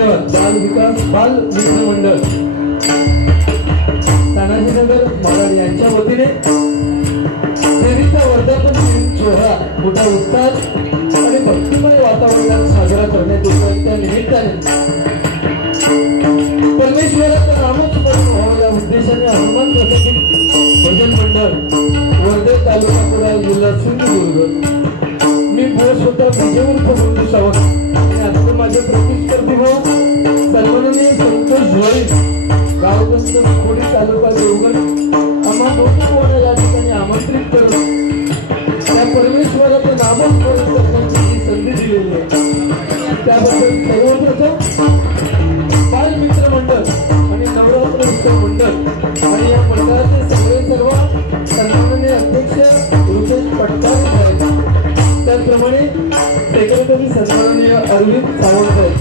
धन्यवाद। बाल विकास बाल मित्र मंडळ तानाजीनगर मालाड यांच्या वतीने देवीचा वर्धापन दिन सोहळा मोठा उत्साह आणि भक्तिमय वातावरणात साजरा करण्यात येतो। त्या निमित्ताने परमेश्वराचं नामस्मरण व्हावं या उद्देशाने हनुमान प्रसादित भजन मंडळ वर्धे तालुका कुडाळ जिल्हा सिंधुदुर्ग मी स्वतः विजय उर्फ बंधू सावंत आणि आता माझे प्रतिस्पर्धी भाऊ सन्माननीय संतोष जोळी गावग्रस्त खोडी तालुका देवगड आम्हा मोठ्या या ठिकाणी आमंत्रित करून त्या परमेश्वराचं नामस्मरण करण्याची संधी दिलेली आहे। त्याबद्दल सर्वप्रथम बालमित्र मंडळ आणि नवरात्र उत्सव मंडळ आणि या मंडळाचे सर्व सन्माननीय अध्यक्ष रुपेश पटकारे साहेब, त्याचप्रमाणे सेक्रेटरी सन्माननीय अरविंद सावंत साहेब,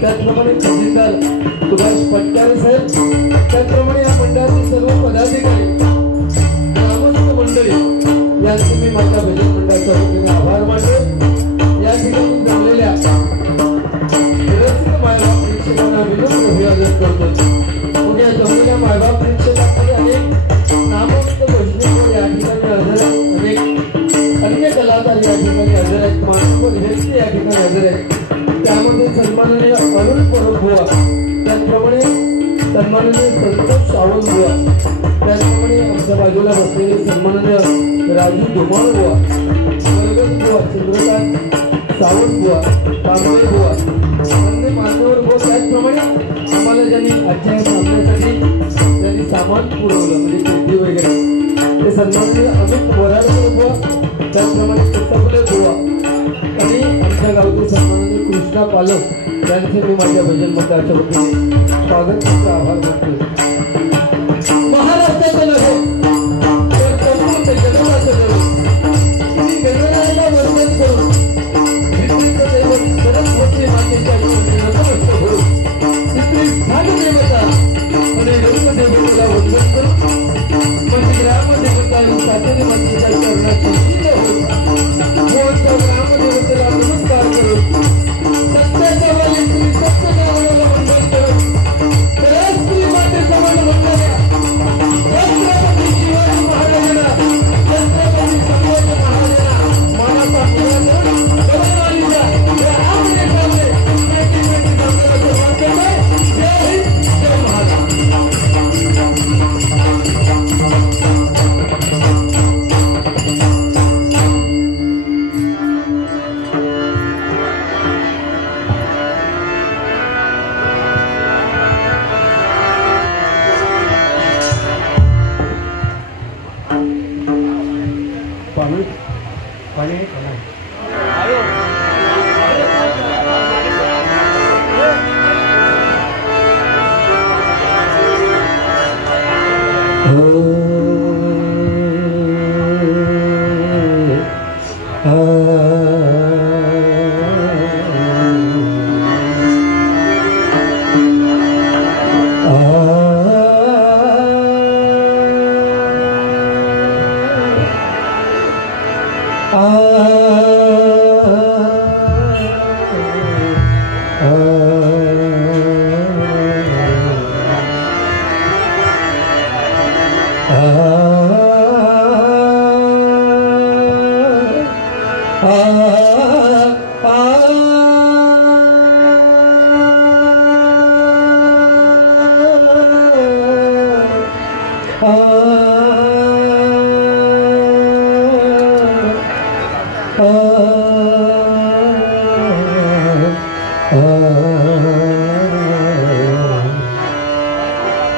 त्याचप्रमाणे तहसीलदार सुभाष पटकारे साहेब, त्याचप्रमाणे या मंडळाचे सर्व पदाधिकारी ग्रामस्थ मंडळी यांचे मी माझ्या भजन मंडळाच्या वतीने आभार मानतो। या ठिकाणी जमलेल्या रसिक मायबाप प्रेक्षकांना विनम्र अभिवादन करतो। मग या जमलेल्या मायबाप प्रेक्षकांकडे अनेक नामवंत भजनीवर या ठिकाणी हजर आहेत, अनेक अन्य कलाकार या ठिकाणी हजर आहेत, मानकर व्यक्ती या ठिकाणी हजर आहेत। त्यामध्ये सन्माननीय अरुण परबुवा, त्याचप्रमाणे सन्माननीय संतोष सावंत बुवा, त्याचप्रमाणे आमच्या बाजूला बसलेले सन्माननीय राजू धुमाळ बुवा, वर्गज बुवा, चंद्रकांत सावंत बुवा, कांबळे बुवा, अन्य मान्यवर बुवा, त्याचप्रमाणे आम्हाला ज्यांनी आजच्या सामन्यासाठी त्यांनी सामान पुरवलं म्हणजे पेटी वगैरे ते सन्माननीय अमित वराडकर बुवा, त्याचप्रमाणे पुस्तकले बुवा आणि आमच्या गावचे सन्माननीय कृष्णा पालक यांचे मी माझ्या भजन मंडळाच्या वतीने स्वागत करतो, आभार मानतो। महाराष्ट्राचं नव्हे तर संपूर्ण जगताचं नव्हे गणरायाला वंदन करून सरस्वती मातेच्या नतमस्तक होऊन तिथली भागदेवता आणि रंगदेवतेला वंदन करून म्हणजे ग्रामदेवता सातेरी मातेच्या चरणाची ग्रामदेवतेला नमस्कार करून सत्याच्या वाली श्री सत्यनारायणाला वंदन करून स्त्री मातेचा मान म्हणणाऱ्या छत्रपती शिवाजी महाराजांना छत्रपती संभाजी महाराजांना मानाचा पुरा करून बलवानीचा या आमने सामने पेटी संघाचं वाक्य आहे, जय हिंद जय महाराष्ट्र।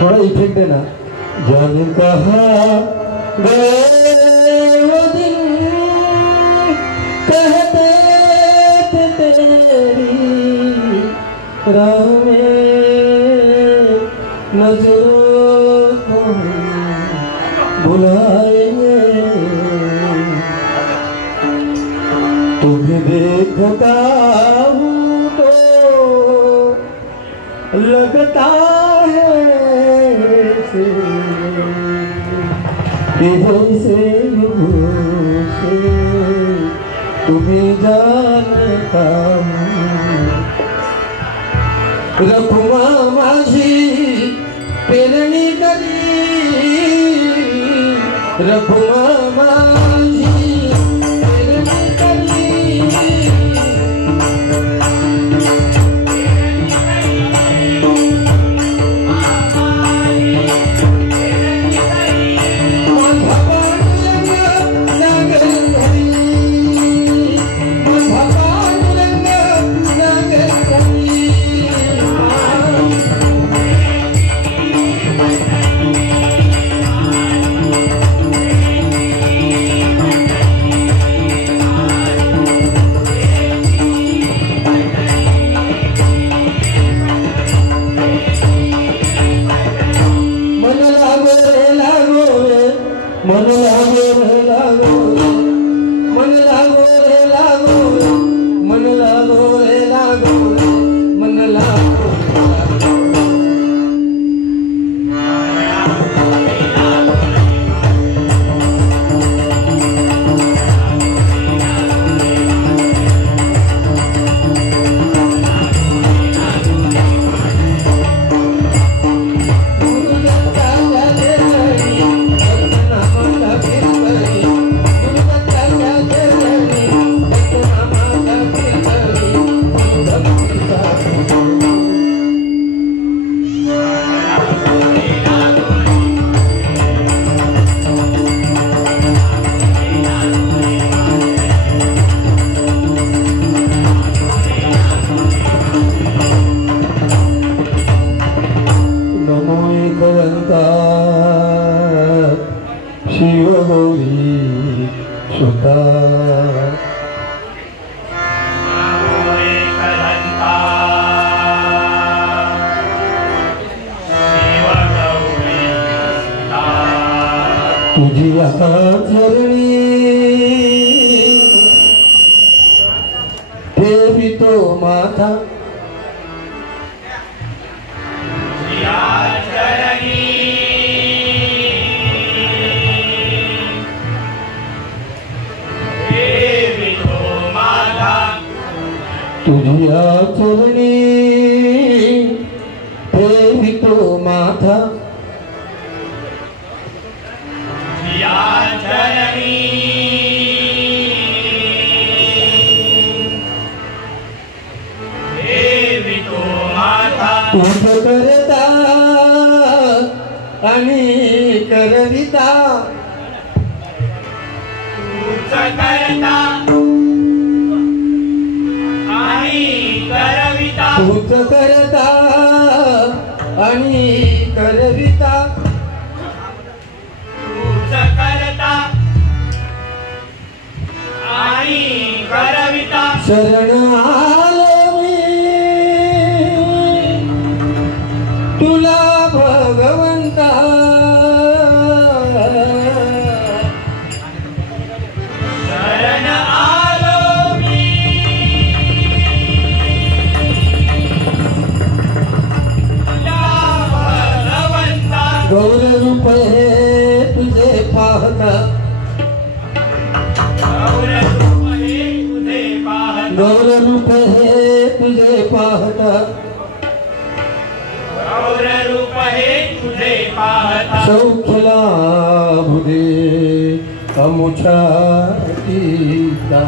थोड़ा इफेक्ट देना। जाने कहा गए वो दिन कहते थे तेरी राह में नजरों को बुलाएंगे, तुम्हें देखता हूँ तो लगता है कि जैसे तुम्हें जानता हूँ। रखुमा माझी पेरणी करी रखुमा माझी पेरणी करी तुझिया चरणी ठेवितो माथा तुझिया चरणी ठेवितो माथा तुझ करता आणि करविता तुझ करता आणि करविता तुझ करता आणि करविता तुझ करता आणि करविता शरण आलो मी तुला भगवंता शरण आलो मी तुला भगवंता गौर रूप हे तुझे पाहता गौर रूप हे तुझे पाहता गौर रूप हे तुझे पाहता गौर रूप हे तुझे पाहता सौख्य लाभू दे अमुछा टीका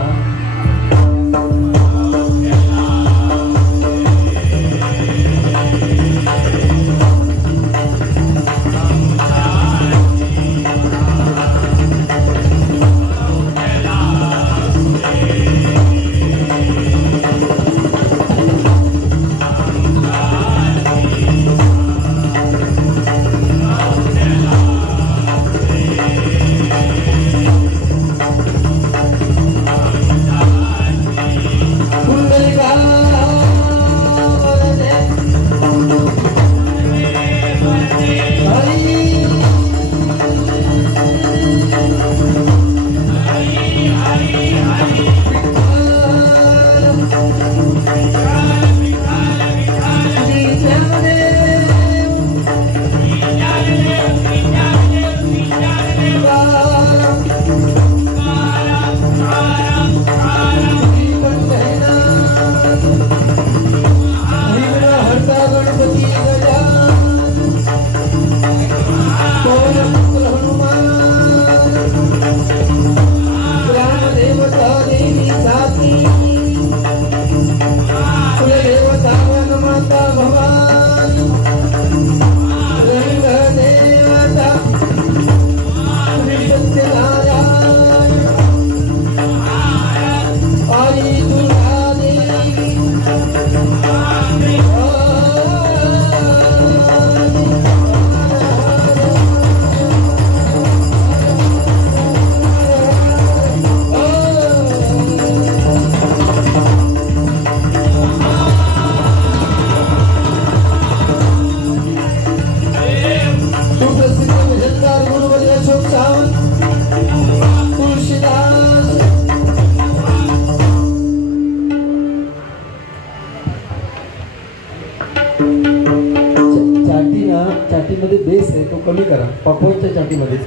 चाटीमध्ये बेस आहे तो कमी करा, पाकवाच्या चाटीमध्ये.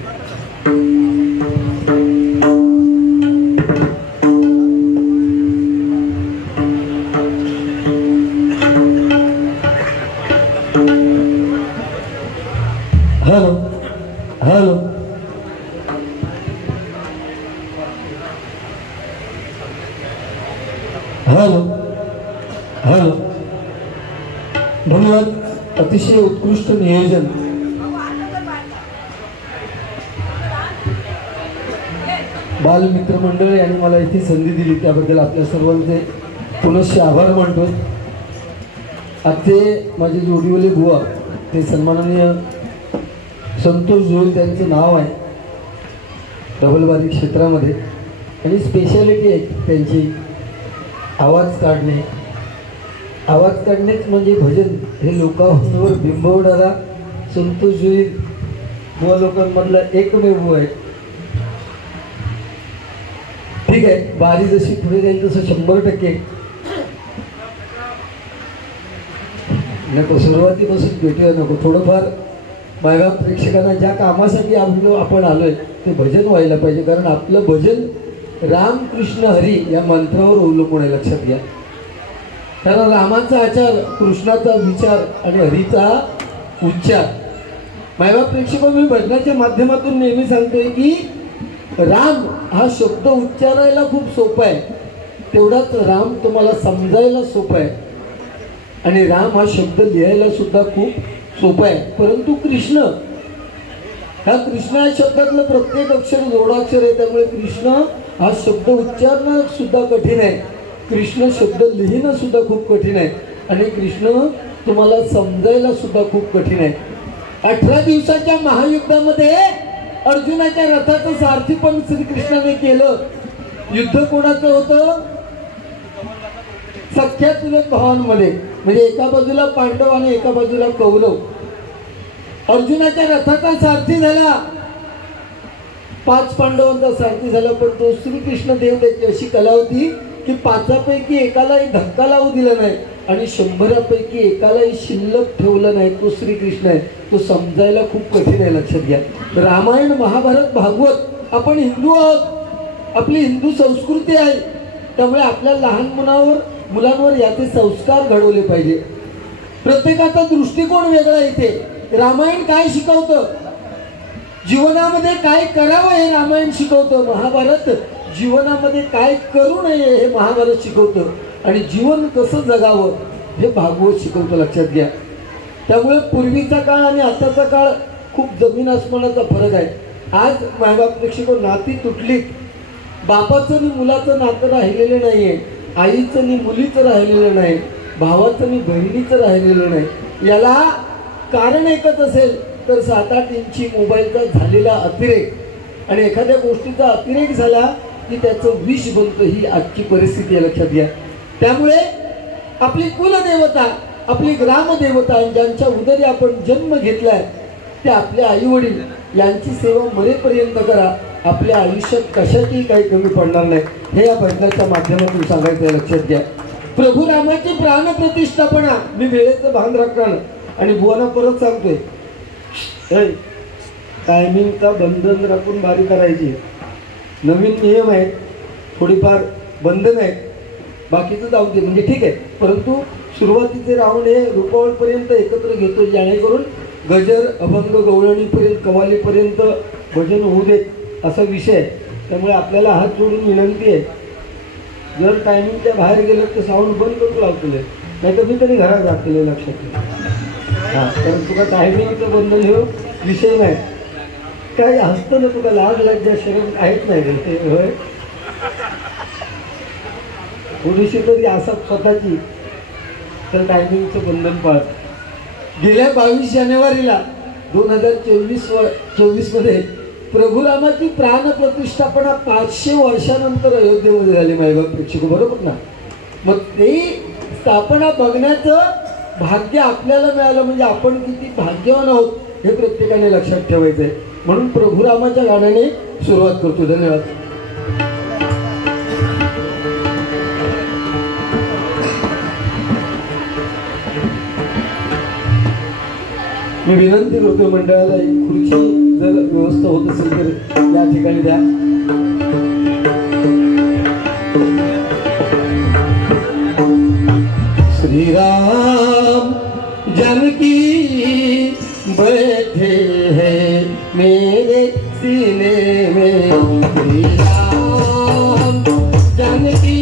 Hello hello hello hello. धन्यवाद. अतिशय उत्कृष्ट नियोजन. बालमित्र मंडळ यांनी मला इथे संधी दिली त्याबद्दल आपल्या सर्वांचे पुनश्च आभार मानतो. आजचे माझे जोडीवाले बुवा ते सन्माननीय संतोष जोल त्यांचं नाव आहे डबलबारी क्षेत्रामध्ये आणि स्पेशालिटी आहे त्यांची आवाज काढणे. आवाज काढणेच म्हणजे भजन हे लोकांवर बिंबवणारा संतोष जोई बुवा लोकांमधला एकमेव आहे. ठीक आहे, बारी जशी पुढे जाईल तसं 100% नको, सुरुवातीपासून भेटूया नको. थोडंफार मायबाप प्रेक्षकांना ज्या कामासाठी आपण आलोय ते भजन व्हायला पाहिजे, कारण आपलं भजन रामकृष्ण हरी या मंत्रावर अवलंबून आहे. लक्षात घ्या, कारण रामाचा आचार, कृष्णाचा विचार आणि हरीचा उच्चार. मायबाप प्रेक्षक, मी भजनाच्या माध्यमातून नेहमी सांगतोय की राम हा शब्द उच्चारायला खूप सोपा आहे, तेवढाच राम तुम्हाला समजायला सोपा आहे आणि राम हा शब्द लिहायला सुद्धा खूप सोपा आहे. परंतु कृष्ण या शब्दातलं प्रत्येक अक्षर जोडाक्षर आहे, त्यामुळे कृष्ण हा शब्द उच्चारणं सुद्धा कठीण आहे, कृष्ण शब्द लिहिणं सुद्धा खूप कठीण आहे आणि कृष्ण तुम्हाला समजायला सुद्धा खूप कठीण आहे. 18 दिवसाच्या महायुद्धामध्ये अर्जुनाच्या रथाचं सारथी पण श्रीकृष्णाने केलं. युद्ध कोणाचं होतं? सख्या चुलत भावांमध्ये, म्हणजे एका बाजूला पांडव आणि एका बाजूला कौरव. अर्जुनाच्या रथाचा सारथी झाला, 5 पांडवांचा सारथी झाला, पण तो श्रीकृष्ण देव. त्याची अशी कला होती की 5पैकी एकालाही धक्का लावू दिला नाही आणि 100पैकी एकालाही शिल्लक ठेवलं नाही. तो श्रीकृष्ण आहे, तो समजायला खूप कठीण आहे. लक्षात घ्या, रामायण महाभारत भागवत आपण हिंदू आहोत, आपली हिंदू संस्कृती आहे, त्यामुळे आपल्या लहान मुलांवर याचे संस्कार घडवले पाहिजे. प्रत्येकाचा दृष्टिकोन वेगळा. इथे रामायण काय शिकवतं, जीवनामध्ये काय करावं हे रामायण शिकवतं. महाभारत जीवनामध्ये काय करू नये हे महाभारत शिकवतं आणि जीवन कसं जगावं हे भागवत शिकवतं. लक्षात घ्या, त्यामुळे पूर्वीचा काळ आणि आताचा काळ खूप जमीन आसमानाचा फरक आहे. आज मायबाप प्रेक्षक नाती तुटलीत, बापाचं आणि मुलाचं नातं राहिलेलं नाही आहे, आईचं आणि मुलीचं राहिलेलं नाही, भावाचं आणि बहिणीचं राहिलेलं नाही. याला कारण एकच असेल तर 7-8 इंची मोबाईलचा झालेला अतिरेक आणि एखाद्या गोष्टीचा अतिरेक झाला की त्याचं विष बनतं. ही आजची परिस्थिती आहे. लक्षात घ्या, त्यामुळे आपली कुलदेवता, आपली ग्रामदेवता ज्यांच्या उदरी आपण जन्म घेतलाय ते आपले आईवडील यांची सेवा मरेपर्यंत करा. आपल्या आयुष्यात कशाची काही कमी पडणार नाही हे या भजनाच्या माध्यमातून सांगायचं आहे. लक्षात घ्या, प्रभू रामाची प्राणप्रतिष्ठापना. मी वेळेचं भान राखणार आणि बुवांना परत सांगतोय, टायमिंगचा बंधन राखून बारी करायची. नवीन नियम आहेत, थोडीफार बंधन आहेत, बाकीचं जाऊ दे म्हणजे ठीक आहे, परंतु सुरुवातीचे राऊंड हे रुपावळपर्यंत एकत्र घेतो, जेणेकरून गजर, अभंग, गवळणीपर्यंत, कवालीपर्यंत भजन होऊ देत असा विषय आहे. त्यामुळे आपल्याला हात जोडून विनंती आहे, जर टायमिंगच्या बाहेर गेलं तर साऊंड बंद करून लावलेलं आहे, नाही तर मी तरी घरात राखलेलं. लक्षात घ्या, हां, कारण तुला टायमिंगचं बंधन हे विषय नाही. काय हसतं ना, तुला लाज लज्जा शरम काहीच नाही ते. होय, थोडीशी तरी असा स्वतःची तर टायमिंगचं बंधन पाळ. गेल्या 22 जानेवारीला 2024 मध्ये प्रभू रामाची प्राणप्रतिष्ठापना 500 वर्षानंतर अयोध्येमध्ये झाली. मायबाप प्रेक्षक, बरोबर ना? मग ते स्थापना बघण्याचं भाग्य आपल्याला मिळालं म्हणजे आपण किती भाग्यवान आहोत हे प्रत्येकाने लक्षात ठेवायचं आहे. म्हणून प्रभू रामाच्या गाण्याने सुरुवात करतो. धन्यवाद. मी विनंती करतो मंडळाला, एक खुर्ची जर व्यवस्था होत असेल तर या ठिकाणी द्या. श्रीराम जानकी बैठे हैं मेरे सीने में, श्रीराम जानकी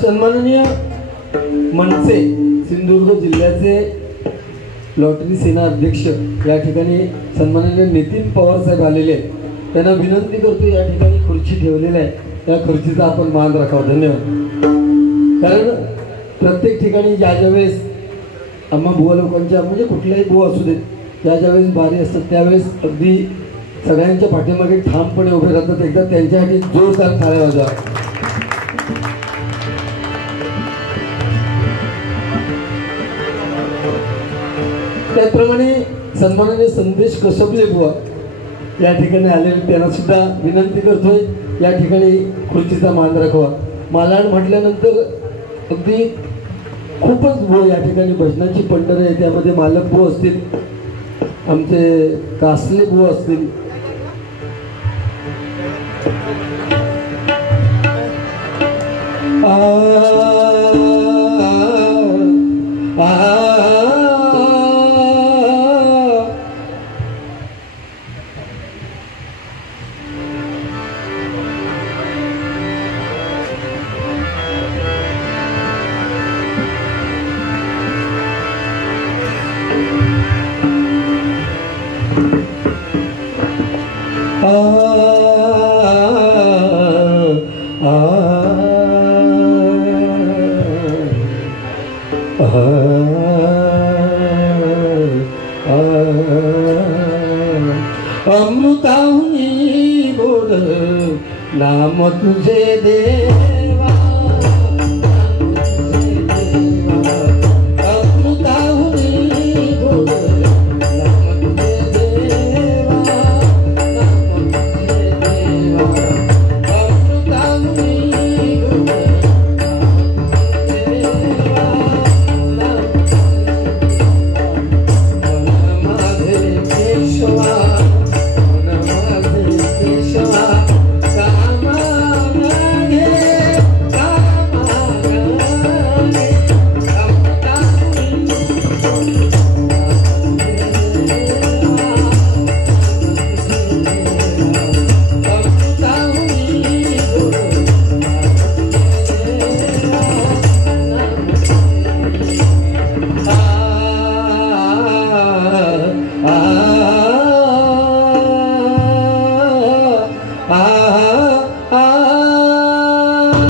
सन्माननीय मनसे सिंधुदुर्ग जिल्ह्याचे लॉटरी सेना अध्यक्ष या ठिकाणी सन्माननीय नितीन पवार साहेब आलेले आहेत. त्यांना विनंती करतो, या ठिकाणी खुर्ची ठेवलेली आहे, त्या खुर्चीचा आपण मान राखावा. धन्यवाद. कारण प्रत्येक ठिकाणी ज्या वेळेस आम्हा बुवा लोकांच्या म्हणजे कुठल्याही बुवा असू देत, ज्या वेळेस बारी असतात त्यावेळेस अगदी सगळ्यांच्या पाठीमागे ठामपणे उभे राहतात. एकदा त्यांच्यासाठी जोरदार टाळ्या वाजवा. त्याप्रमाणे सन्माननीय संदेश कसबले बुवा या ठिकाणी आलेले, त्यांना सुद्धा विनंती करतोय या ठिकाणी खुर्चीचा मान राखावा. मालाड म्हटल्यानंतर अगदी खूपच बुवा या ठिकाणी भजनाची पंढरी आहे. त्यामध्ये मालक बुवा असतील, आमचे कासले बुवा असतील, अमृताहुनी गोड नाम तुझे देवा. Thank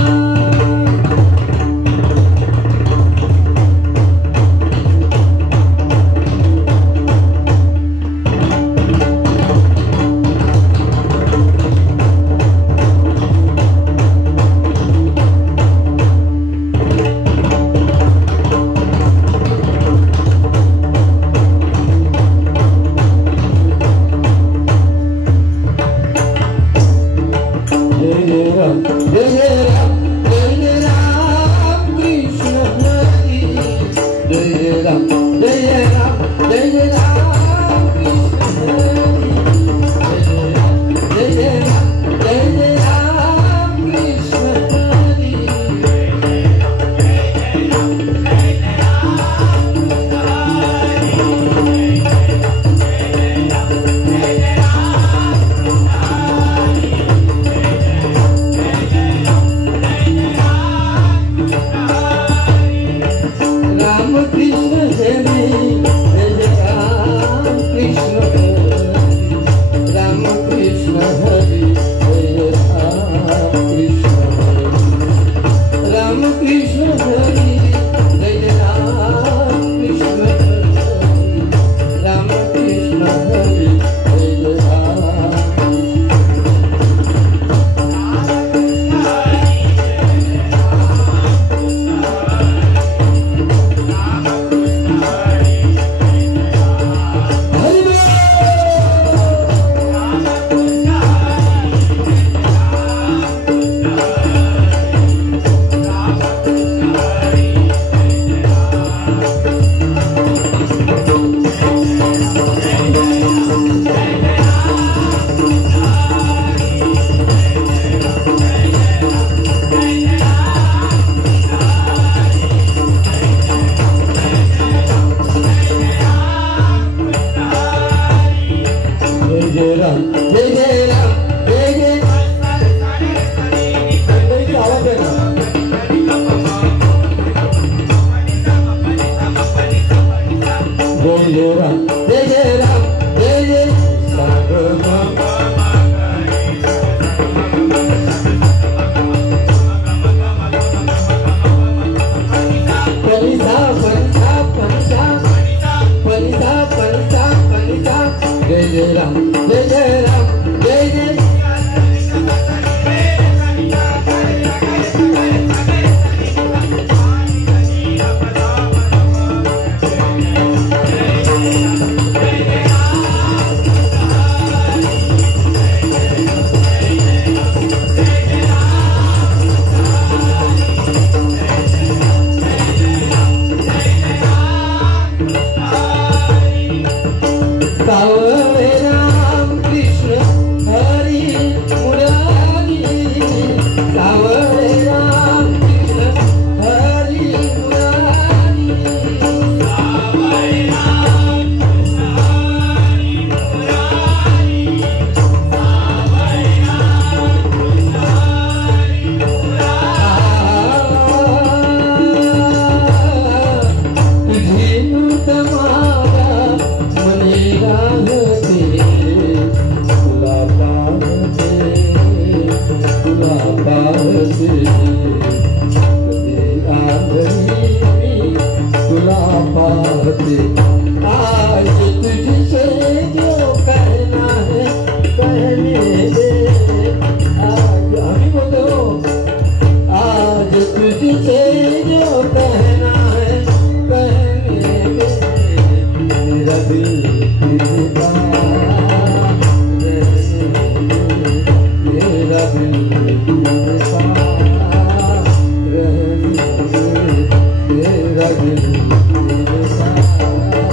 you.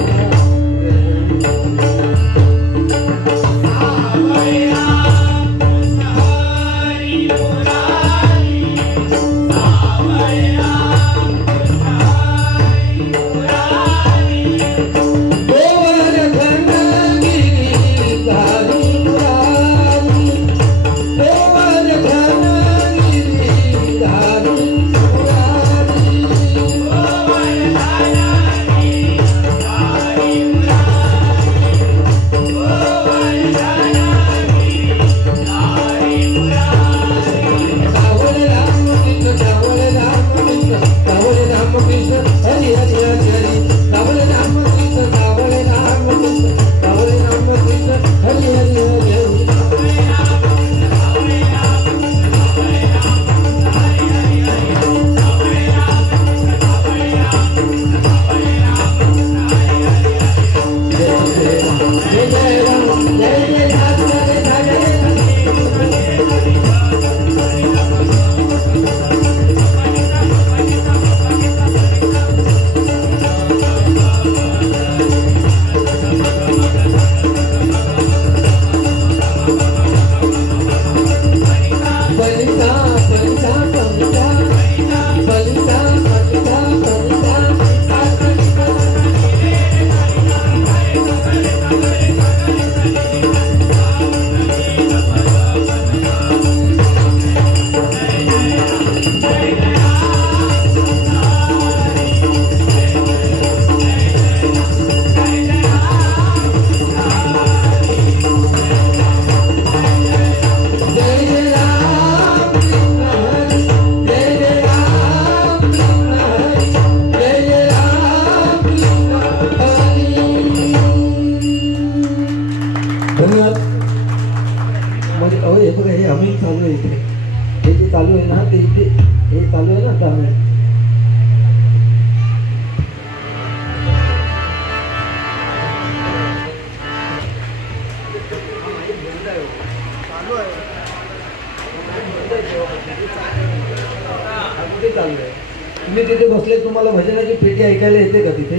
तिथे चालू आहे. तुम्ही तिथे बसले, तुम्हाला भजनाची पेटी ऐकायला येते का तिथे?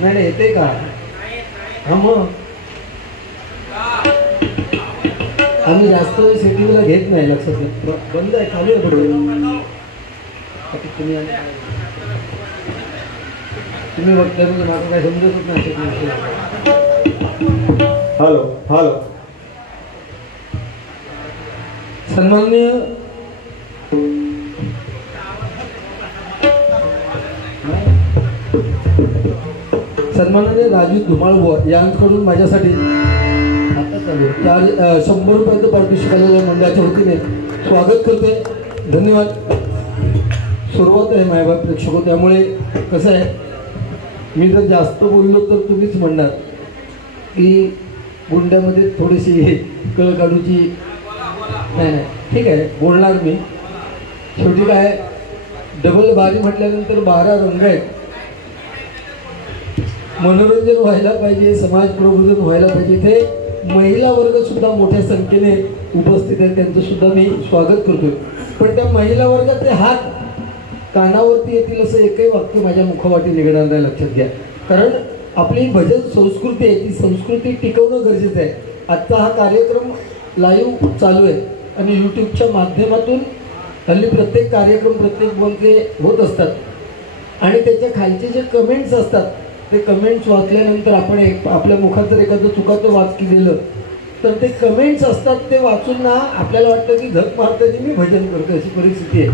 नाही नाही, येते का? हा मग आम्ही जास्त वेळ सेटिंगला घेत नाही, लक्षात घ्या. बंद आहे, चालू आहे बरोबर. तुम्ही बघताय म्हणजे माझं काय समजतच नाही सेटिंग. हॅलो हॅलो, सन्माननीय राजू धुमाळबुवा यांकडून माझ्यासाठी आता चालू 100 रुपयाचं पारितोषिक आलेल्या मंडळाच्या वतीने स्वागत करते. धन्यवाद. सुरुवात आहे मायबाप प्रेक्षक, त्यामुळे कसं आहे, मी जर जास्त बोललो तर तुम्हीच म्हणणार की गुंड्यामध्ये थोडीशी हे कळ काढूची. नाही नाही, ठीक आहे, बोलणार मी. शेवटी काय, डबल बारी म्हटल्यानंतर 12 रंग आहेत. मनोरंजन व्हायला पाहिजे, समाज प्रबोधन व्हायला पाहिजे. ते महिला वर्ग सुद्धा मोठ्या संख्येने उपस्थित आहेत, त्यांचं सुद्धा मी स्वागत करतोय. पण त्या महिला वर्गाचे हात कानावरती येतील असं एकही वाक्य माझ्या मुखवाटी निघणार नाही, लक्षात घ्या. कारण आपली भजन संस्कृती आहे, ती संस्कृती टिकवणं गरजेचं आहे. आजचा हा कार्यक्रम लाईव्ह चालू आहे आणि यूट्यूबच्या माध्यमातून हल्ली प्रत्येक कार्यक्रम प्रत्येक बोलके होत असतात आणि त्याच्या खालचे जे कमेंट्स असतात ते कमेंट्स वाचल्यानंतर आपण आपल्या मुखात जर एखादं चुकाचं वाक्य दिलं तर ते कमेंट्स असतात, ते वाचून ना आपल्याला वाटतं की झक मारताना मी भजन करतो, अशी परिस्थिती आहे.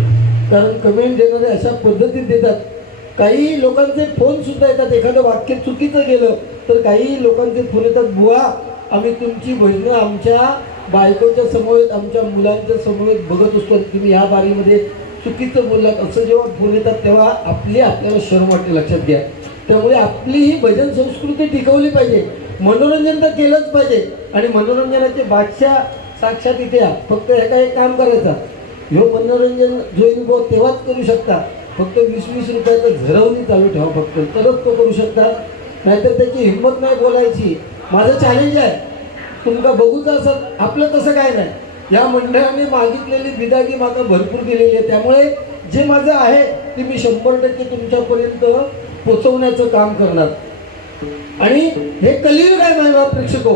कारण कमेंट देणारे अशा पद्धतीत देतात. काही लोकांचे फोन सुद्धा येतात, एखादं वाक्य चुकीचं गेलं तर काही लोकांचे फोन येतात, बुवा आम्ही तुमची भजनं आमच्या बायकोच्या समवेत, आमच्या मुलांच्या समवेत बघत असतो, तुम्ही ह्या बारीमध्ये चुकीचं बोललात, असं जेव्हा फोन येतात तेव्हा आपल्याला शरम वाटते, लक्षात घ्या. त्यामुळे आपली ही भजन संस्कृती टिकवली पाहिजे. मनोरंजन तर केलंच पाहिजे आणि मनोरंजनाचे बादशाह साक्षात इथे या. फक्त हे काय काम करायचं, ह्यो मनोरंजन जो अनुभव तेव्हाच करू शकता, फक्त 20-20 रुपयाचं झरवणी चालू ठेवा फक्त, तरच तो करू शकता. नाहीतर त्याची हिंमत नाही बोलायची. माझं चॅलेंज आहे, तुमका बघूच असं आपलं तसं काय नाही. या मंडळाने मागितलेली बिदागी मागा भरपूर दिलेली आहे, त्यामुळे जे माझं आहे ते मी 100% तुमच्यापर्यंत पोचवण्याचं काम करणार. आणि हे कलियुग आहे मायबाप प्रेक्षको.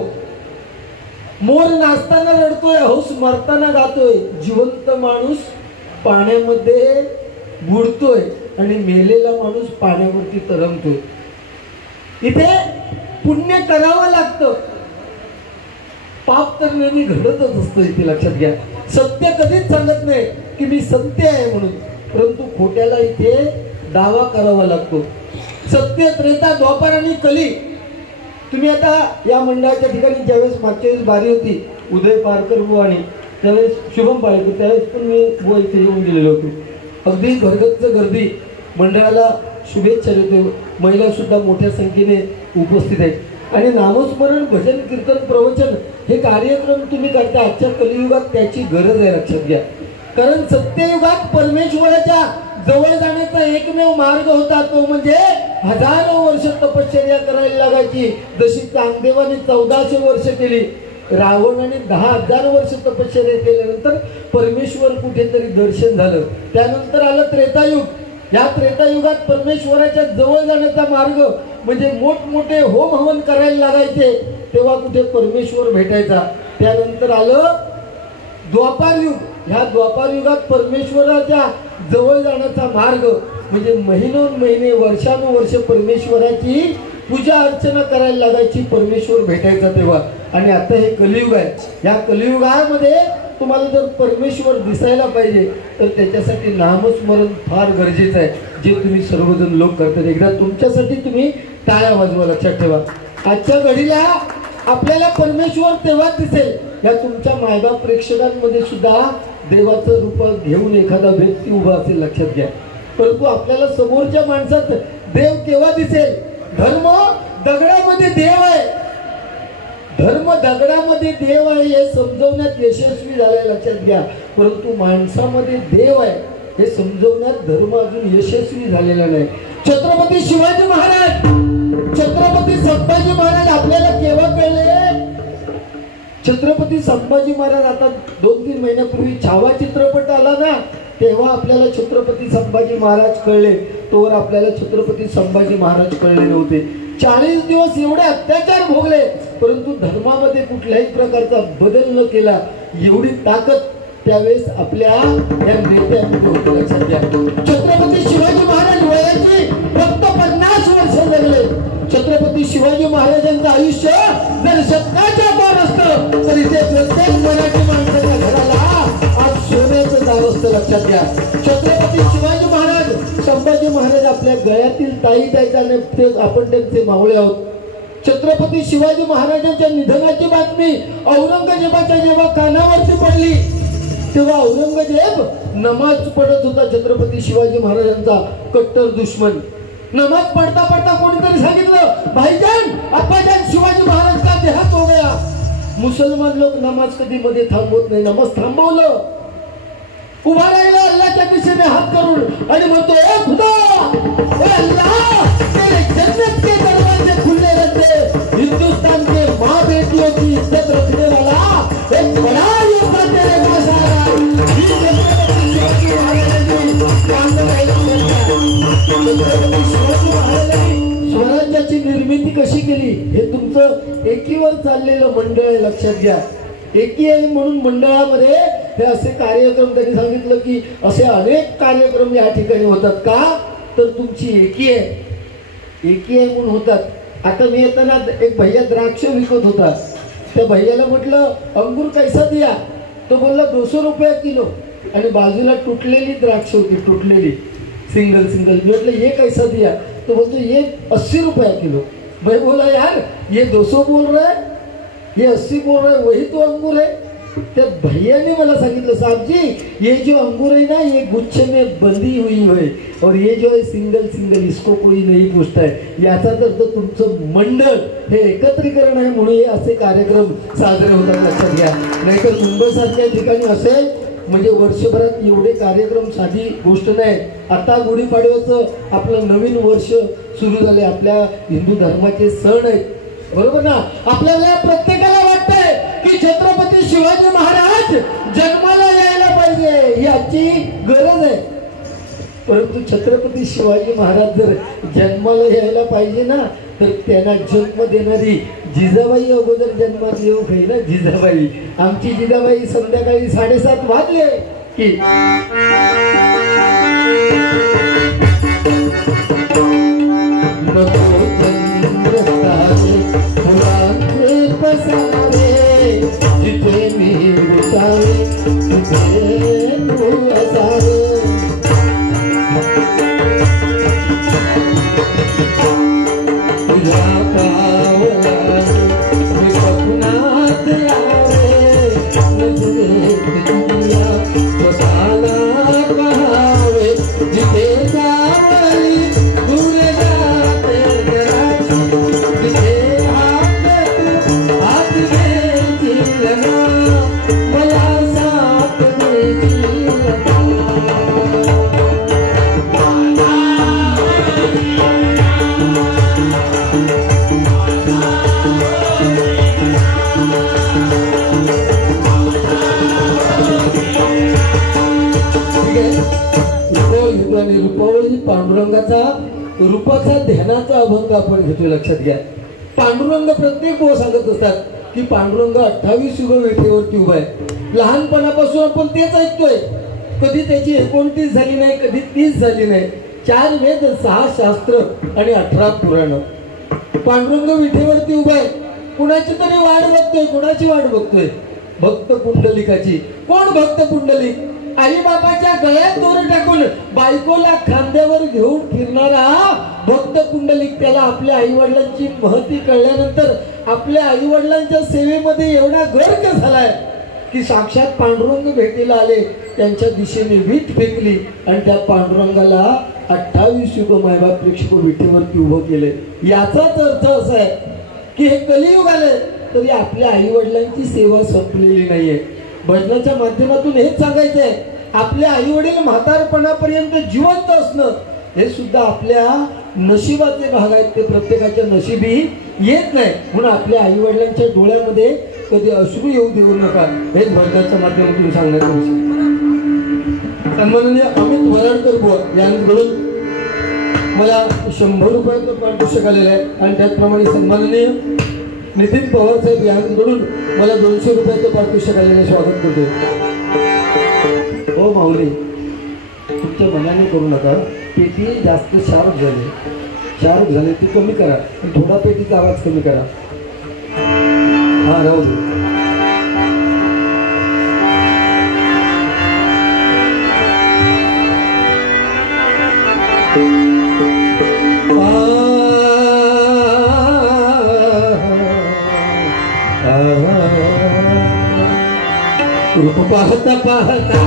मोर नाचताना रडतोय, हौस मरताना गातोय, जिवंत माणूस पाण्यामध्ये बुडतोय आणि मेलेला माणूस पाण्यावरती तरंगतोय. इथे पुण्य करावं लागतं, पाप तर नेहमी घडतच असतं. इथे लक्षात घ्या, सत्य कधीच सांगत नाही की मी सत्य आहे म्हणून, परंतु खोट्याला इथे दावा करावा लागतो. सत्य, त्रेता, द्वापर आणि कली. तुम्ही आता या मंडळाच्या ठिकाणी ज्यावेळेस मागच्या वेळेस बारी होती, उदय पारकर बुवा आणि त्यावेळेस शुभम पाळकर, त्यावेळेस पण मी बुवा इथे येऊन गेलेलो होतो. अगदी घरगच्च गर्दी, मंडळाला शुभेच्छा देतो. महिला सुद्धा मोठ्या संख्येने उपस्थित आहेत आणि नामस्मरण, भजन, कीर्तन, प्रवचन हे कार्यक्रम तुम्ही करता. आजच्या कलियुगात त्याची गरज आहे, लक्षात घ्या. कारण सत्ययुगात परमेश्वराच्या जवळ जाण्याचा एकमेव मार्ग होता तो म्हणजे हजारो वर्ष तपश्चर्या करायला लागायची. जशी चांगदेवाने 1400 वर्ष केली, रावणाने 10,000 वर्ष तपश्चर्या केल्यानंतर परमेश्वर कुठेतरी दर्शन झालं. त्यानंतर आलं त्रेतायुग. या त्रेतायुगात परमेश्वराच्या जवळ जाण्याचा मार्ग म्हणजे मोठमोठे होम हवन करायला लागायचे, तेव्हा कुठे परमेश्वर भेटायचा. त्यानंतर आलं द्वापार युग. ह्या द्वापार युगात परमेश्वराच्या जवळ जाण्याचा मार्ग म्हणजे महिनोन्महिने, वर्षानुवर्ष परमेश्वराची पूजा अर्चना करायला लागायची, परमेश्वर भेटायचा तेव्हा. आणि आता हे कलियुग आहे. या कलियुगामध्ये तुम्हाला जर परमेश्वर दिसायला पाहिजे तर त्याच्यासाठी नामस्मरण फार गरजेचं आहे, जे तुम्ही सर्वजण लोक करतात. एकदा तुमच्यासाठी तुम्ही टाळ्या वाजवा, लक्षात ठेवा. आजच्या घडीला आपल्याला परमेश्वर तेव्हा दिसेल या तुमच्या मायबाप प्रेक्षकांमध्ये सुद्धा देवाचं रूप घेऊन एखादा व्यक्ती उभा असेल, लक्षात घ्या. परंतु आपल्याला समोरच्या माणसात देव केव्हा दिसेल? धर्म दगडामध्ये देव आहे, धर्म दगडामध्ये देव आहे हे समजवण्यात यशस्वी झालाय, लक्षात घ्या. परंतु माणसामध्ये देव आहे हे समजवण्यात धर्म अजून यशस्वी झालेला नाही. छत्रपती शिवाजी महाराज, छत्रपती संभाजी महाराज आपल्याला केव्हा कळले? छत्रपती संभाजी महाराज आता 2-3 महिन्यापूर्वी छावा चित्रपट आला ना, तेव्हा आपल्याला छत्रपती संभाजी महाराज कळले, तोवर आपल्याला छत्रपती संभाजी महाराज कळले नव्हते. 40 दिवस एवढे अत्याचार भोगले, परंतु धर्मामध्ये कुठल्याही प्रकारचा बदल न केला. एवढी ताकद त्यावेळेस आपल्या या नेत्यांमध्ये होती. लक्षात घ्या, छत्रपती शिवाजी महाराज वयाची फक्त 50 वर्ष जगले. छत्रपती शिवाजी महाराजांचं आयुष्य जर शतकाच्या पार असतं तर इथे प्रत्येक मराठी माणसाच्या घराला आज सोन्याचं दार असतं. लक्षात घ्या, छत्रपती शिवाजी महाराज संभाजी महाराज आपल्या गळ्यातील ताई द्यायच्याने आपण त्यांचे मावळे आहोत. छत्रपती शिवाजी महाराजांच्या निधनाची बातमी औरंगजेबाच्या जेव्हा कानावरती पडली तेव्हा औरंगजेब नमाज पडत होता. छत्रपती शिवाजी महाराजांचा कट्टर दुश्मन. नमाज पढ़ता पढ़ता कोणीतरी सांगितलं, भाईजान अप्पाजान शिवाजी महाराज का देहात हो गया. मुसलमान लोक नमाज कधी मध्ये थांबवत नाही. नमाज थांबवलं, उभा राहिला अल्लाहच्या दिशेने हात करून आणि म्हणतो, ए खुदा, ए अल्लाह, तेरे जन्नत के दरवाजे खुले रहते. हिंदुस्तान के माँ बेटियों की इज्जत रखने वाला एक बड़ा योद्धा तेरे पास आया. स्वराज्याची निर्मिती कशी केली हे तुमचं एकीवर चाललेलं मंडळ आहे. लक्षात घ्या, एकी आहे म्हणून मंडळामध्ये हे असे कार्यक्रम त्यांनी सांगितलं की असे अनेक कार्यक्रम या ठिकाणी होतात. का तर तुमची एकी आहे म्हणून होतात. आता मी येताना एक भैया द्राक्ष विकत होता. त्या भैयाला म्हटलं अंगूर कैसा दिया, तो बोलला 200 रुपये किलो. आणि बाजूला तुटलेली द्राक्ष होती, तुटलेली सिंगल. मी म्हटलं ये कैसा दिया, तो बोलतो ये 80 रुपये किलो. मैं बोला यार ये 200 बोल रहा है, ये 80 बोल रहा है, वही तो अंगूर है. त्या भैया ने मला सांगितलं, साहब जी ये जो अंगूर है ना ये गुच्छे में बंदी हुई है और ये जो है सिंगल इसको कोई नहीं पूछता है. याचा अर्थ तुमचं मंडळ हे एकत्रीकरण आहे म्हणून हे असे कार्यक्रम साजरे होतात. लक्षात घ्या, नाहीतर मुंबईसारख्या ठिकाणी असे म्हणजे वर्षभरात एवढे कार्यक्रम साधी गोष्ट नाही. आता गुढीपाडव्याचं आपलं नवीन वर्ष सुरू झाले. आपल्या हिंदू धर्माचे सण आहेत, बरोबर ना. आपल्याला प्रत्येकाला वाटतंय की छत्रपती शिवाजी महाराज जन्माला यायला पाहिजे, ही आजची गरज आहे. परंतु छत्रपती शिवाजी महाराज जर जन्माला यायला पाहिजे ना तर त्यांना जन्म देणारी जिजाबाई अगोदर जन्मात येऊ काही ना. जिजाबाई, आमची जिजाबाई संध्याकाळी 7:30 वाजले की जिथे मी उठावे तिथे तू असावे. पांडुरंगाचा रूपाचा ध्यानाचा अभंग आपण घेतोय. लक्षात घ्या, पांडुरंग प्रत्येक भाऊ सांगत असतात की पांडुरंग 28 युग वेठेवरती उभा आहे. लहानपणापासून आपण तेच ऐकतोय. कधी त्याची 29 झाली नाही, कधी 30 झाली नाही. 4 वेद, 6 शास्त्र आणि 18 पुराण. पांडुरंग विठेवरती उभा आहे. कुणाची तरी वाट बघतोय. कुणाची वाट बघतोय? भक्त पुंडलिकाची. कोण भक्त पुंडलिक? आई बाबाच्या गळ्यात दोर टाकून बायकोला खांद्यावर घेऊन फिरणारा भक्त पुंडलिक. त्याला आपल्या आई वडिलांची महती कळल्यानंतर आपल्या आई वडिलांच्या सेवेमध्ये एवढा गर्क झालाय की साक्षात पांडुरंग भेटीला आले. त्यांच्या दिशेने वीट फेकली आणि त्या पांडुरंगाला 28 युग मायबाप प्रेक्षक विठेवरती उभं केले. याचाच अर्थ असा आहे की हे कलियुग आले तरी आपल्या आई वडिलांची सेवा संपलेली नाहीये. भजनाच्या माध्यमातून हेच सांगायचं आहे, आपल्या आई वडील म्हातारपणापर्यंत जिवंत असणं हे सुद्धा आपल्या नशिबाचे भाग आहेत. ते प्रत्येकाच्या नशिबी येत नाही. म्हणून आपल्या आई वडिलांच्या डोळ्यामध्ये कधी अश्रू येऊ देऊ नका. हेच भजनाच्या माध्यमातून सांगण्याचं विषय. सन्माननीय अमित वराडकर बुवा यांच्याकडून मला 100 रुपयाचं पारितोषिक आलेलं आहे आणि त्याचप्रमाणे सन्माननीय नितीन पवार साहेब यांच्याकडून मला 200 रुपयाचं पारितोषिक आलेलं स्वागत करतो. हो माऊली, तुमच्या मनाने करू नका. पेटी जास्त शार्प झाले ती कमी करा, थोडा पेटीचा आवाज कमी करा. हा राहू दे. रूप पाहता पाहता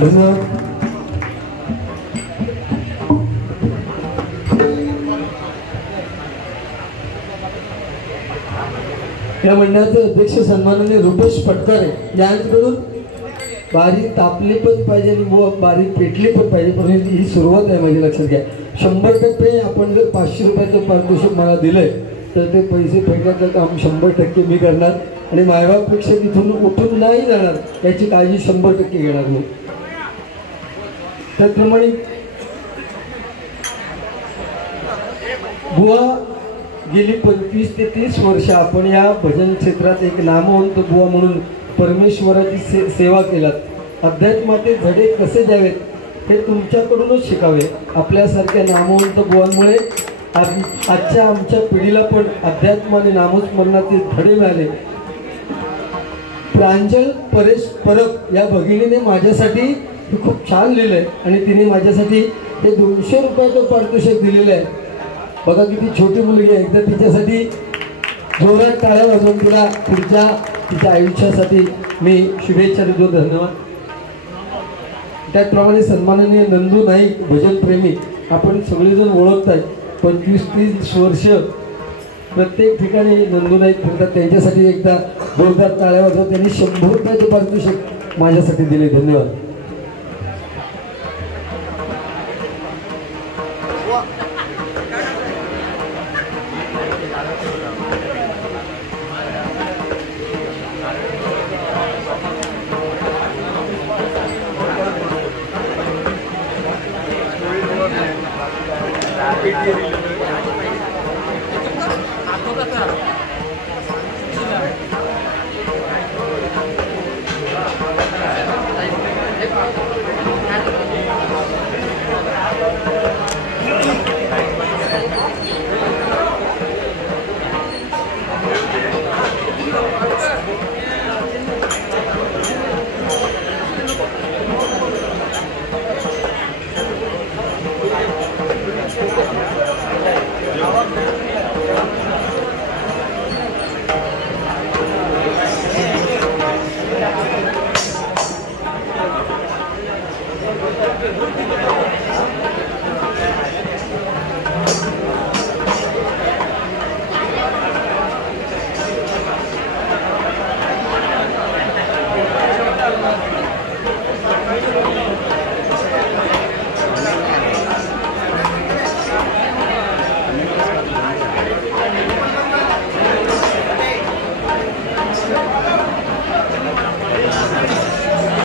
धन्यवाद. या मंडळाचे अध्यक्ष सन्माननीय रुपेश पटकारे यांच्याकडून बारीक तापली पण पाहिजे आणि बारीक पेटली पण पाहिजे, पण ही सुरुवात आहे माझी, लक्षात घ्या. 100% आपण जर 500 रुपयाचं पारितोषिक मला दिलंय तर ते पैसे फेकायचं काम 100% मी करणार आणि मायबापेक्षा तिथून उठून नाही जाणार याची काळजी 100% घेणार मी. त्याप्रमाणे बुवा गेली 25 ते 30 वर्ष आपण या भजन क्षेत्रात एक नामवंत बुवा म्हणून परमेश्वराची सेवा केलात. अध्यात्माचे धडे कसे द्यावेत हे तुमच्याकडूनच शिकावे. आपल्यासारख्या नामवंत बुवांमुळे आजच्या आमच्या पिढीला पण अध्यात्म आणि नामस्मरणाचे धडे मिळाले. प्रांजल परेश परब या भगिनीने माझ्यासाठी खूप छान लिहिलंय आणि तिने माझ्यासाठी हे 200 रुपयाचं पारितोषिक दिलेलं आहे. बघा किती छोटी मुलगी आहे. एकदा तिच्यासाठी जोरात टाळ्या वाजवून तुला पुढच्या तिच्या आयुष्यासाठी मी शुभेच्छा देतो. धन्यवाद. त्याचप्रमाणे सन्माननीय नंदू नाईक भजनप्रेमी आपण सगळेजण ओळखताय. 25-30 वर्ष प्रत्येक ठिकाणी नंदू नाईक फिरतात. त्यांच्यासाठी एकदा जोरदार टाळ्या वाजवत त्यांनी 100 रुपयाचे पारितोषिक माझ्यासाठी दिले. धन्यवाद.